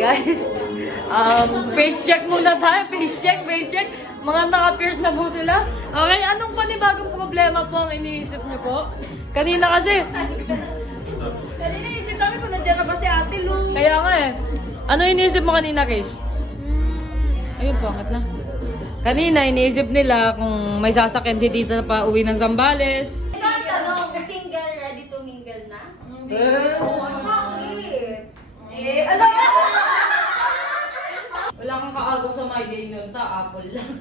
guys. Face check muna tayo. Face check. Mga naka-pierce na po sila. Okay, anong panibagong problema po ang iniisip niyo po? Kanina kasi. Kanina isip namin kung nandiyan na ba si Ate Lu. Kaya nga eh. Ano iniisip mo kanina, Kish? Ayun po, angat na. Kanina, iniisip nila kung may sasakyan si Tita pa uwi ng Zambales. Ito ang tanong, single, ready to mingle na? Hindi. Ano? Wala kang kaagaw sa my day nun, apple lang.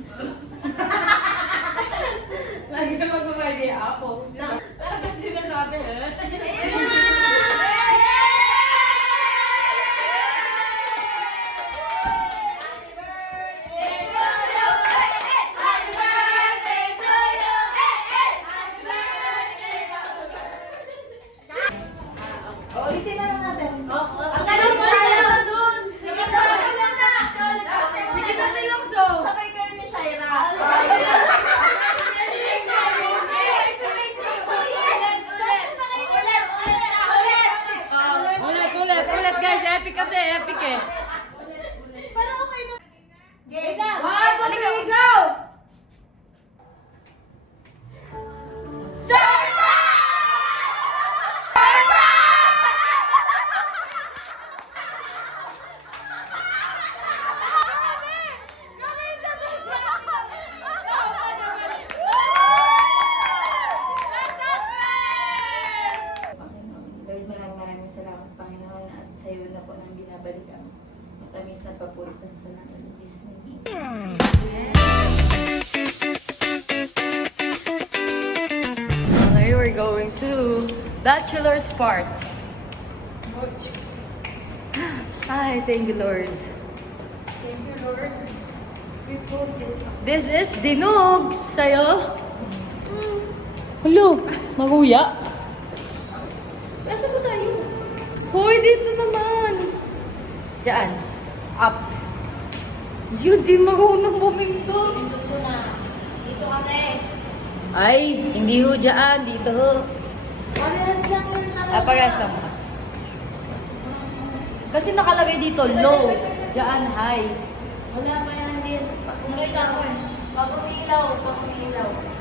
Lagi na mag-my day, apple. Talagang sinasabi, Ulitin na lang natin. Ang galing mo tayo doon. Sige, sabay lang na. Sige, natin lang so. Sabay kayo ni Shaira. Ulit, guys. Epic kasi, epic eh. Pero okay na. Game na. 1, 2, 3, go! Lord, maraming salamat, Panginoon, at sa iyo na po nang binabalik ang matamis na papuri pa sa salamat ng Disney. Okay, we're going to Bachelor's Parts. Hi, thank you, Lord. Thank you, Lord. We put this. This is Dinugs sa'yo. Hello, maguya. Nasa ba tayo? Hoy, dito naman. Diyan. Up. Yun, di marunong buminto. Pindot ko na. Dito kasi. Ay, hindi ho dyan. Dito ho. Parehas lang yun na. Parehas lang. Kasi nakalagay dito, low. Diyan, high. Wala pa yan din. Nakita ko eh. Pag umilaw.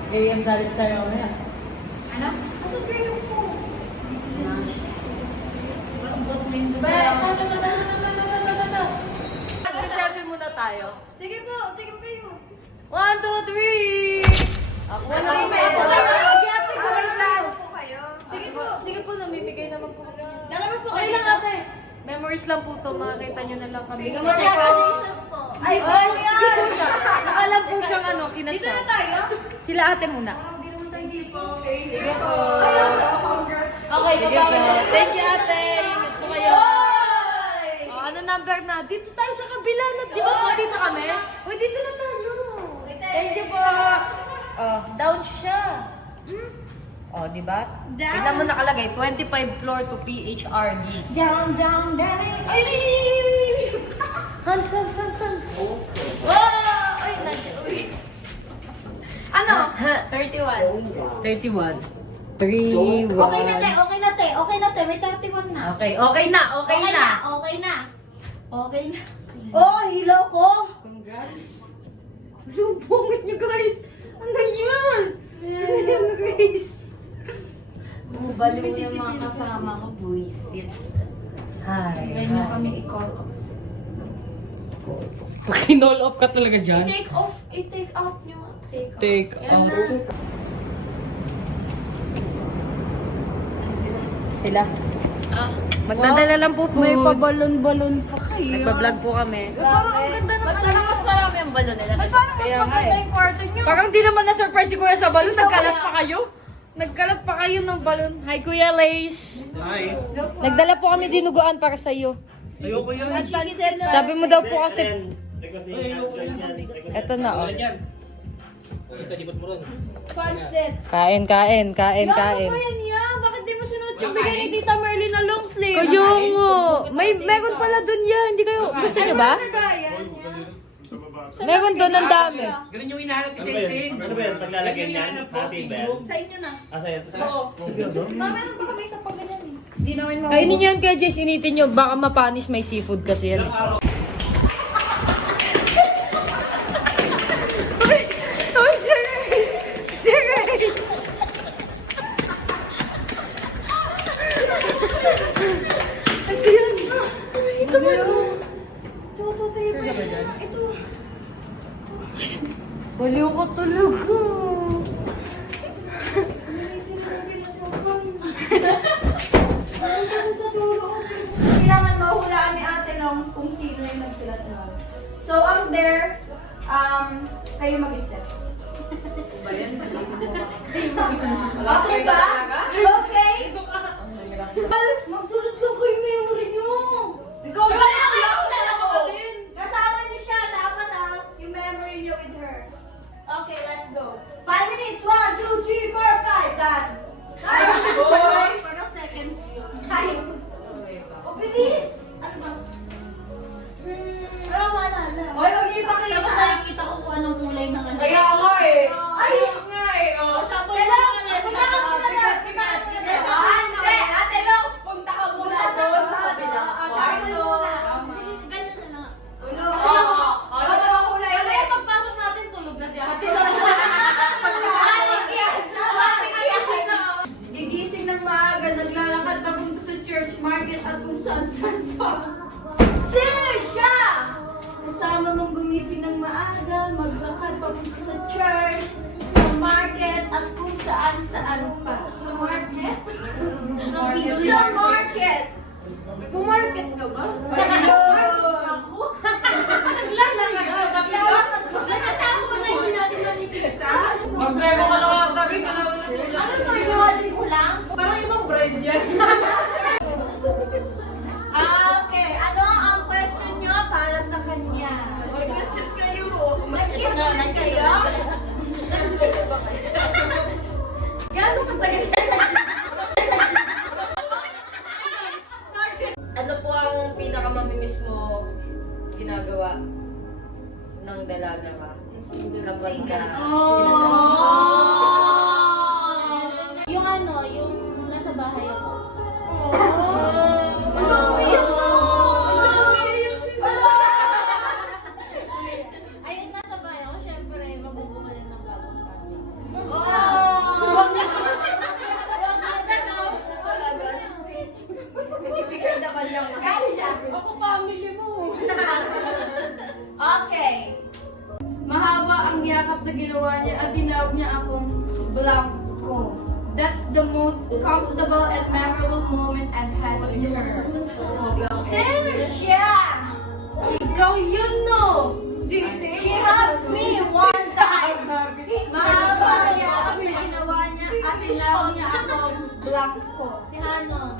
AM salit sa'yo mamaya. Ano? Asan kayo po? Parang buat mo yung Ba, selfie muna tayo. Sige po, sige po kayo. 1, 2, 3! Ako na rin. Sige po. Sige po, namimigay naman po kami. Lalabas po Okay kayo lang lang ate. Memories lang po to. Makakita nyo na lang kami. Congratulations po. Ay, Ay, dito po siya. Nakalam po siyang ano, kinasya. Dito na tayo? Sila ate muna. Hindi naman tayo dito. Sige po. Okay, Sige po. Thank you ate. Ingat po kayo. Oh, ano number na? Dito tayo sa kabila na. Di ba po dito kami? Uy, dito na tayo. Thank you po. Oh, down siya. Oh, di ba? Down. Tignan mo nakalagay, 25 floor to PHRD. Down, down. Ay, Hans. Wow! Ay, nandiyan. Uy. Ano? 31. 31. 31. Okay na, te. Okay na, te. May 31 na. Okay na. Okay na. Oh, hilaw ko. Congrats. Yung bungit niyo, guys. Ano yan? Ano yan, Grace? Baliw yung mga kasama ko, buwisit. Hi. Kaya nyo kami i-call off. Kinall off ka talaga dyan? Take off. I-take out nyo. Take Yan off. na. Sila. Magdadala lang po food. May pabalon-balon pa kayo. Nagpa-vlog po kami. Parang ang ganda ng Parang mas marami ang balon nila. Ba't parang mas Kaya nga maganda eh. yung kwarto nyo? Parang di naman na-surprise si Kuya sa balon. Nagkalat pa kayo? Nagkalat pa kayo ng balon. Hi Kuya Lace. Hi. Nagdala po kami dinuguan para sa iyo. Ayoko yan. At pansin na. Sabi mo daw po kasi Request ni Ayoko Joyce yan. yan. eto na oh. Yan. Ito, jikot mo ron. Pansit. Kain. Ano ba yan yan? Bakit di mo sunod yung bigay ni Tita Merlin na long sleeve? Kayo nga. Meron pala dun yan. Hindi kayo, gusto niyo ba? Nagayan yan. Meron doon ang dami. Ganun yung hinahanap ni Ano ba yan? Sensei. Ano ba yan? Paglalagyan Ganun yung yan? hinahanap ko, Natin ba yan? tinglo. Sa inyo na. Asa yan? Oo. Meron pa kami sa pagganyan eh. Hindi namin maubos. Kainin nyo yan kaya Jess, initin nyo. Baka mapanis, may seafood kasi yan. Oh, serious! Serious! Ito yan. Ito ba yun? 2, 2, 3, 4. Ito. Baliw ko tulog ko. Kailangan mahulaan ni Ate Long kung sino yung nagsulat nun. So, ang there, kayo mag-isip. Okay ba? Okay? Well, magsulat lang kayo yung memory nyo. Ikaw lang ako. Kasama niyo siya. Dapat yung memory nyo with her. Okay, let's go. 5 minutes. 1, 2, 3, 4, 5. Done. Done. Parang seconds yun. Time. O, bilis. Ano ba? Pero maalala. Hoy, huwag niyo ipakita. Dapat nakikita ko kung anong kulay ng ano. Kaya nga eh. Ay, nga eh. Oh, siya po kailangan. Punta ka muna na. Punta ka muna na. Ate, Ate Rox, punta ka muna doon sa kabila. Sabi muna. Ganyan na lang. Tulog. Ano ba kulay Kaya ulit? pagpasok natin, tulog na si ate. Gigising ng maaga, naglalakad papunta sa church, market at kung saan-saan pa. Sino siya? Kasama mong gumising ng maaga, maglakad papunta sa church, sa market at kung saan-saan pa. Sa market? Sa market! Nag-market ka ba? Ako? Naglalagay ka sa gabi. Nakasama ko na hindi natin nakikita. Mag-drive ka lang ang gabi, kailangan na sila. Ano to, inuwasin ko lang? Parang ibang bride yan. Okay, ano ang question nyo para sa kanya? Mag-question kayo. Nag-kiss na kayo? Gano'ng katagal? Ano po ang pinakamamimiss mo ginagawa ng dalaga ka? Kapag ka... Yung ano, yung nasa bahay ako. Ayun, nasa bahay ako, syempre, magbubuka na ng bagong pasok. Ako family mo. Okay. Mahaba ang yakap na ginawa niya at tinawag niya akong Blanco. That's the most comfortable and memorable moment I've had with her. Sino siya? Ikaw yun, no? She hugged me one time. Mahaba ang yakap na ginawa niya at tinawag niya akong Blanco. Si Hano.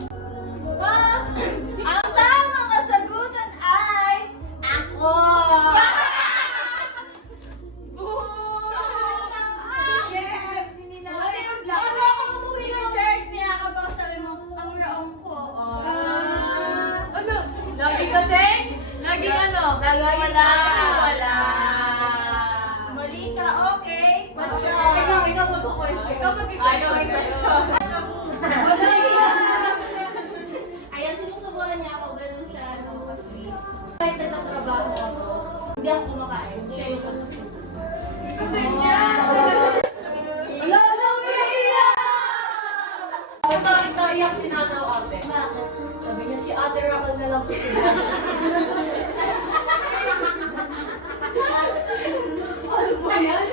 Ang tamang kasagutan ay ako. Yes! Bago ako umuwi ng church, niyakap ako sa limang ang raong ko. Ano? Lagi kasi? Lagi ano? Wala. Mali ka, okay? Question. Ikaw mag-question. Ikaw mag Ano yung question? Wala yan. Ayan, sinusubukan niya ako, ganun siya, no, sweet. Kahit nagtatrabaho ako, hindi ako kumakain, siya yung Wala na, Mia! Bakit naiyak si Nana o ate? Bakit? Sabi niya si ate Raquel na lang susunod. Ano ba yan?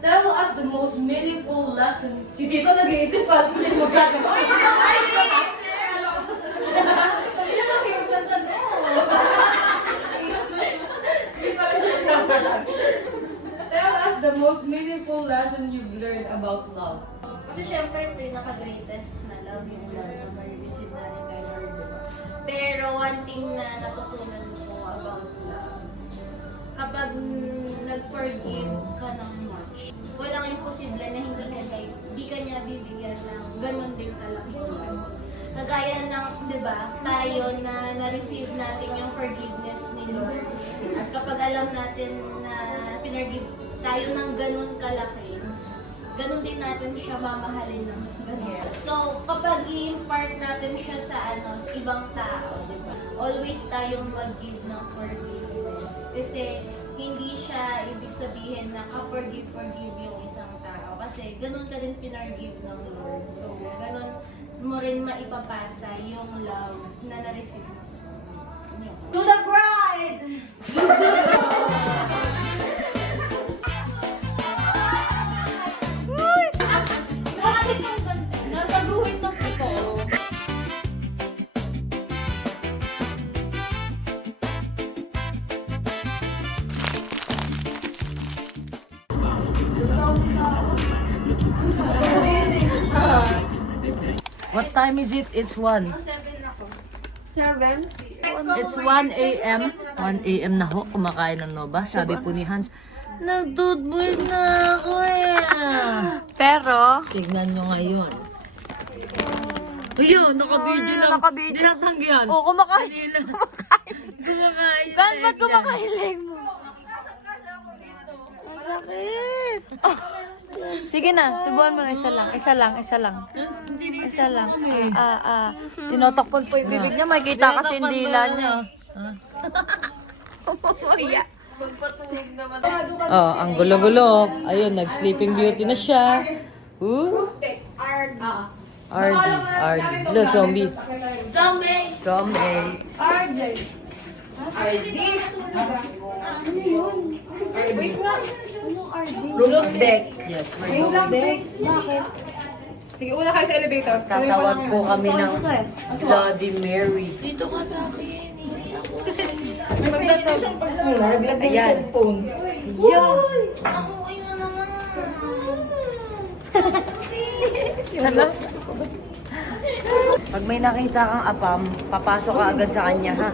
That was the most meaningful lesson. Si Tito nag-iisip pa at ulit magkagawa. Ay, hindi na yung planta mo. That was the most meaningful lesson you've learned about love. Kasi syempre, pinaka-greatest na love yung love na may-receive natin kay Lord, diba? Pero one thing na natutunan ko about love, kapag nag-forgive ka ng much, walang imposible na hindi ka niya bibigyan ng ganun din kalaking love. Kagaya ng, di ba, tayo na na-receive natin yung forgiveness ni Lord. At kapag alam natin na pinargive tayo ng ganun kalaki, ganun din natin siya mamahalin ng ganun. So, kapag i-impart natin siya sa sa ibang tao, di ba? Always tayong mag-give ng forgiveness. Kasi, hindi siya ibig sabihin na ka-forgive yung isang tao. Kasi, ganun ka din pinargive ng Lord. So, ganun mo rin maipapasa yung love na na-receive mo sa kanya. To the bride! Bakit ang ganda? Nasa guhit ng puto. What time is it? It's 1. 7? It's 1 a.m. 1 a.m. na ho, kumakain ng Nova. Sabi po ni Hans, nag-toothbrush na ako eh. Pero, Tignan nyo ngayon. Ayun, naka-video lang. naka-video. Dinatanggihan. kumakain. Kumakain. Kan, ba't kumakain leg mo? Ang sakit. Sige na, subuhan mo na isa lang. Isa lang. Tinotokpon po yung bibig niya. Makikita kasi yung dila niya. Oh, ang gulo-gulo. Ayun, nag-sleeping beauty na siya. RD. Lo, zombies. Zombie. Look deck. Yes, we're going. Bakit? Sige, una kayo sa elevator. Tatawag po kami ng Bloody Mary. Ayan. Ano? Pag may nakita kang apam, papasok ka agad sa kanya, ha?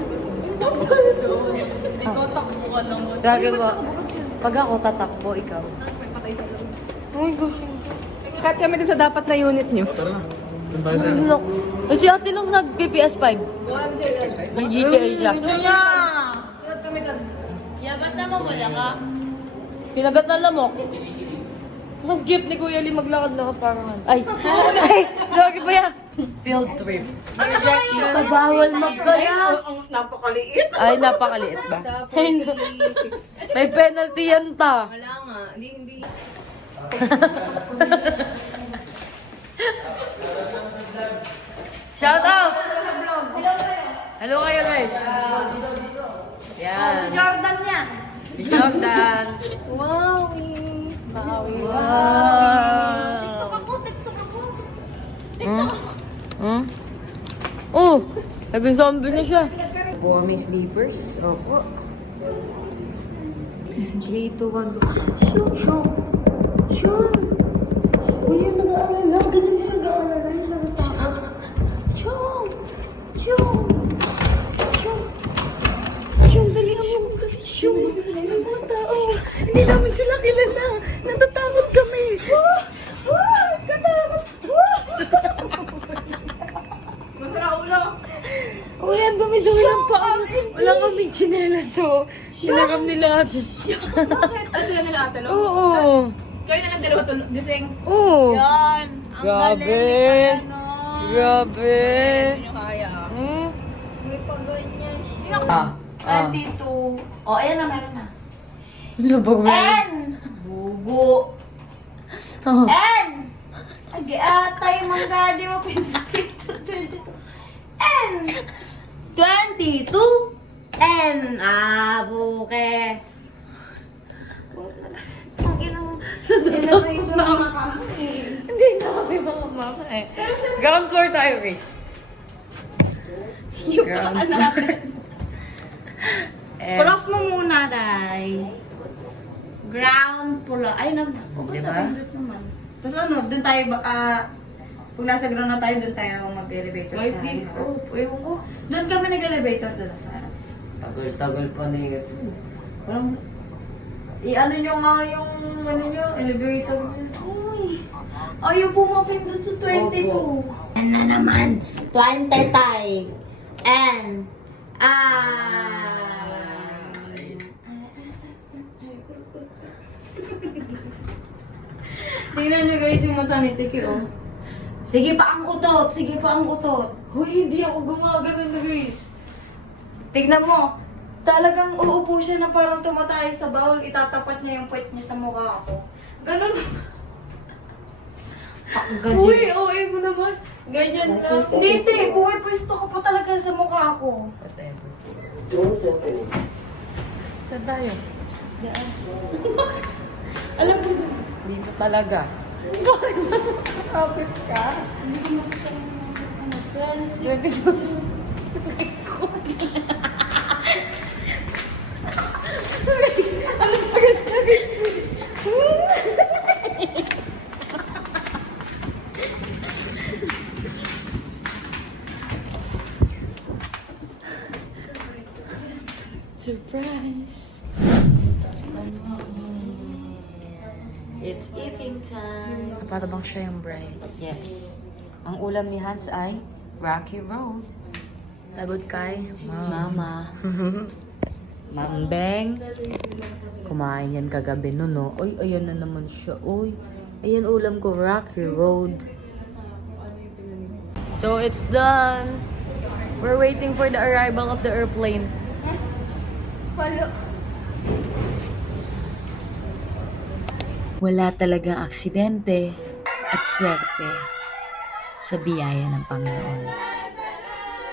Sabi mo, pag ako tatakbo, ikaw. Ay, gosh. Cut kami din sa dapat na unit nyo. Look. Si ate lang nag-PPS 5. May GTA siya. Ba't naman wala ka? Kinagat na lamok. Ang gift ni Kuya Lee maglakad na kaparangan. Ay! Ay! Lagi ba yan? Field trip. Rejection. Bawal magkaya. Napakaliit. Ay, napakaliit ba? Ay, no. May penalty yan ta. Wala nga. Hindi. Shout out! Hello kayo guys. Yan. Jordan yan. Si Jordan. Wow. Wow. TikTok ako. Hmm? Oh! Naging zombie na siya. Buha may sleepers. Opo. 3, 2, 1, go. Shoo! Kuya, nag-aalala. Ganyan din nag-aalala. Yung nagtatakot. Shoo! Dalihan mo kasi. Shoo! May mga tao. Hindi namin sila kilala. Natatakot kami. Katakot. Masara ulo. Oh, yan, dumi-dumi lang pa. Wala kaming tsinelas, so. Sinakam nila ate. Ano sila nila ate, lo? Oo. Kayo na lang dalawa tulog. Gising. Oo. Yan. Grabe. Grabe. Hindi nyo kaya. Hmm? May paganyan siya. Ah. 22. Oh, ayan na, meron na. Ano ba ba? N! Bugo. N! Ag-atay mangga, di mo pinapito. N! 22. N! Buke. Ang ilang Hindi na kami mga mama eh. Ground floor tayo, Grace. Ground floor. And, Close mo muna, Day. Ground pula. Ay, Diba? naman. Tapos ano, dun tayo, kung nasa ground na tayo, dun tayo mag-elevator Ay, sa di. ano. Oh, ewan ko. Dun kami nag-elevator dun sa ano. Tagal-tagal pa na yun. Parang, i-ano nyo nga yung, ano nyo, elevator nyo. Uy! Ayaw pumapindot sa 22. Opo. Yan na naman. 25. And, Tingnan nyo guys yung mata ni Tiki, oh. Sige pa ang utot! Sige pa ang utot! Hoy, hindi ako gumagano na guys. Tignan mo. Talagang uupo siya na parang tumatay sa bowl. Itatapat niya yung puwet niya sa mukha ko. Ganun. Uy, okay mo naman. Ganyan lang. Hindi, te. Pwesto ko po talaga sa mukha ko. Whatever. Saan tayo? Diyan. Alam mo, dito talaga. Bakit ba? Kapit ka? Hindi ko makita yung Ano stress na guys? Surprise! It's eating time. Napatabang siya yung bride. Yes. Ang ulam ni Hans ay Rocky Road. Lagot kay Mama. Mambeng. Kumain yan kagabi no, no? Uy, ayan na naman siya. Uy, ayan ulam ko, Rocky Road. So, it's done. We're waiting for the arrival of the airplane. Wala talagang aksidente at swerte sa biyaya ng Panginoon.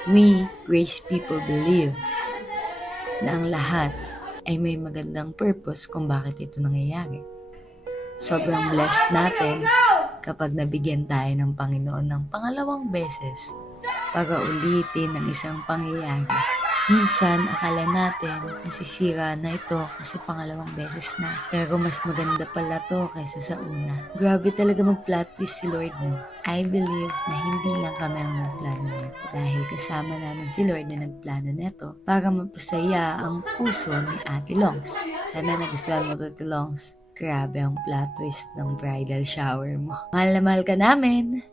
We, Grace people, believe na ang lahat ay may magandang purpose kung bakit ito nangyayari. Sobrang blessed natin kapag nabigyan tayo ng Panginoon ng pangalawang beses para ulitin ang isang pangyayari. Minsan, akala natin nasisira na ito kasi pangalawang beses na. Pero mas maganda pala to kaysa sa una. Grabe talaga mag-plot twist si Lord, no? I believe na hindi lang kami ang nagplano nito dahil kasama namin si Lord na nagplano nito para mapasaya ang puso ni Ate Longs. Sana nagustuhan mo to, Ate Longs. Grabe ang plot twist ng bridal shower mo. Mahal na mahal ka namin!